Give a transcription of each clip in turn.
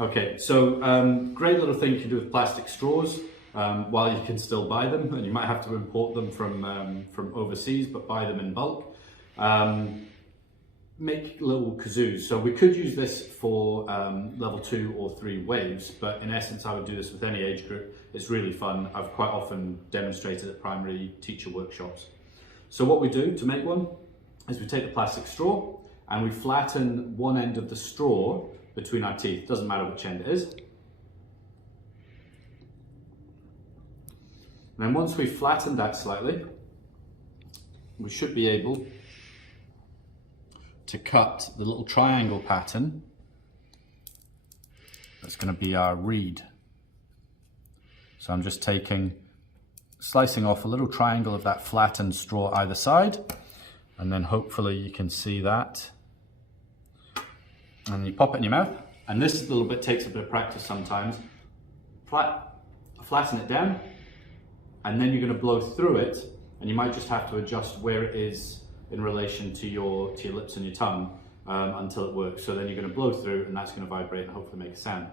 Okay, so great little thing you can do with plastic straws while you can still buy them, and you might have to import them from overseas, but buy them in bulk. Make little kazoos. So we could use this for level 2 or 3 waves, but in essence I would do this with any age group. It's really fun. I've quite often demonstrated at primary teacher workshops. So what we do to make one is we take the plastic straw and we flatten one end of the straw between our teeth. Doesn't matter which end it is. And then once we've flattened that slightly, we should be able to cut the little triangle pattern. That's going to be our reed. So I'm just slicing off a little triangle of that flattened straw either side, and then hopefully you can see that. And you pop it in your mouth, and this little bit takes a bit of practice sometimes. Flatten it down, and then you're going to blow through it, and you might just have to adjust where it is in relation to your lips and your tongue until it works. So then you're going to blow through, and that's going to vibrate and hopefully make a sound.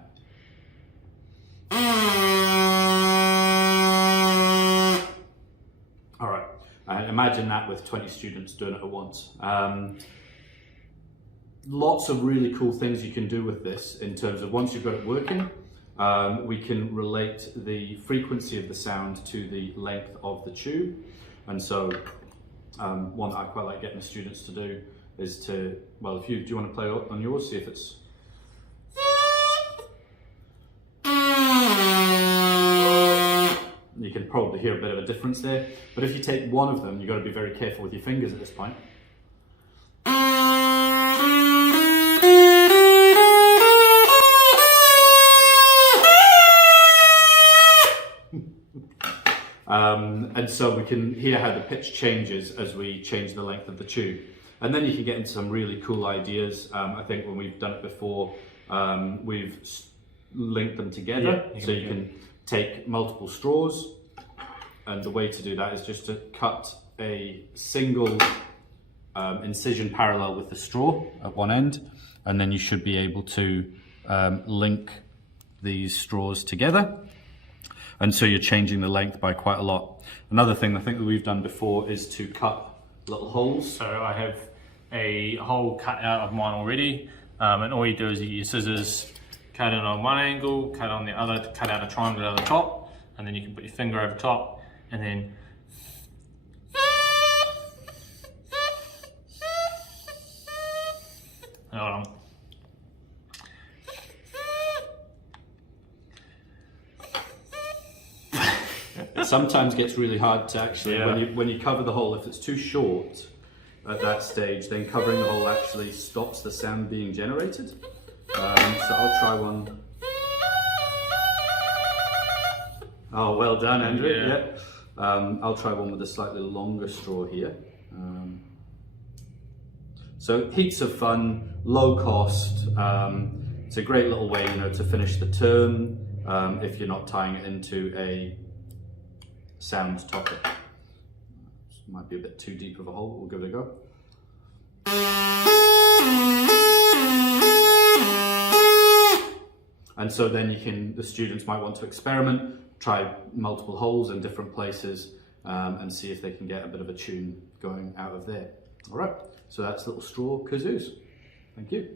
All right, imagine that with 20 students doing it at once. Lots of really cool things you can do with this in terms of once you've got it working, we can relate the frequency of the sound to the length of the tube. And so one that I quite like getting the students to do is to, well, do you want to play on yours, see if it's... You can probably hear a bit of a difference there, but if you take one of them, you've got to be very careful with your fingers at this point. And so we can hear how the pitch changes as we change the length of the tube. And then you can get into some really cool ideas. I think when we've done it before, we've linked them together. Yeah, so you can take multiple straws, and the way to do that is just to cut a single incision parallel with the straw at one end, and then you should be able to link these straws together. And so you're changing the length by quite a lot. Another thing I think that we've done before is to cut little holes. So I have a hole cut out of mine already, and all you do is you use scissors, cut it on one angle, cut on the other, to cut out a triangle out of the top, and then you can put your finger over top, and then hold on. It sometimes gets really hard to actually, when you cover the hole, if it's too short at that stage, then covering the hole actually stops the sound being generated. So I'll try one. Oh, well done, Andrew. Yeah. I'll try one with a slightly longer straw here. So heaps of fun, low cost. It's a great little way, to finish the term if you're not tying it into a sound topic. This might be a bit too deep of a hole. We'll give it a go. And so then the students might want to experiment, try multiple holes in different places, and see if they can get a bit of a tune going out of there. All right, so that's little straw kazoos. Thank you.